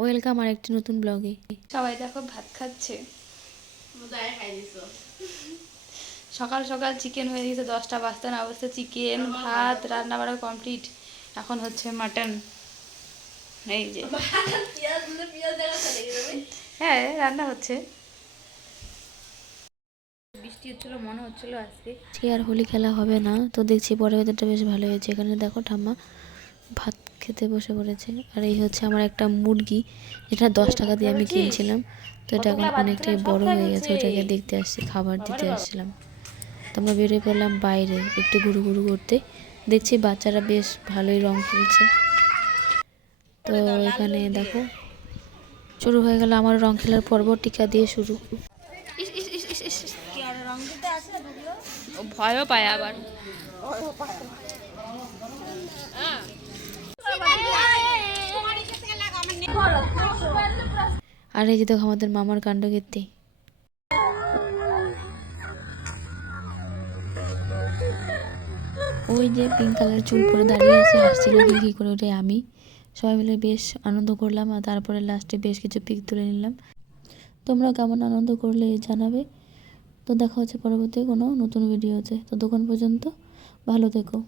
Welcome আরেকটি নতুন ব্লগে। সবাই দেখো ভাত খাচ্ছে। সকাল সকাল চিকেন হয়ে গেছে, 10টা বাজতে না অবস্থা চিকেন ভাত রান্না বাড়া কমপ্লিট। এখন হচ্ছে মাটন। এই যে হ্যাঁ রান্না হচ্ছে। বৃষ্টি হচ্ছিল মনে হচ্ছিল আজকে আর হোলি খেলা হবে না, তো দেখছি পরে ওদেরটা বেশ ভালো হয়েছে। এখানে দেখো ঠাম্মা ভাত খেতে বসে পড়েছে। আর এই হচ্ছে আমার একটা মুরগি, যেটা 10 টাকা দিয়ে আমি কিনছিলাম। তো এটা এখন অনেকটাই বড় হয়ে গেছে, ওটাকে দেখতে আসছি, খাবার দিতে আসছিলাম। তো আমরা বেরিয়ে পড়লাম বাইরে একটু ঘুরু ঘুরু করতে। দেখছি বাচ্চারা বেশ ভালোই রং খেলছে। তো এখানে দেখো শুরু হয়ে গেল আমার রং খেলার পর্ব, টিকা দিয়ে শুরু। ভয়ও পায় আবার। আর এই যে দেখো আমাদের মামার কাণ্ড কীর্তি। ওই যে পিঙ্ক কালারের চুল পরে দাঁড়িয়ে আছে, হাসছিল কি করে, ওটাই আমি। সবাই মিলে বেশ আনন্দ করলাম, আর তারপরে লাস্টে বেশ কিছু পিক তুলে নিলাম। তোমরা কেমন আনন্দ করলে জানাবে। তো দেখা হচ্ছে পরবর্তী কোনো নতুন ভিডিওতে। ততক্ষণ পর্যন্ত ভালো থেকো।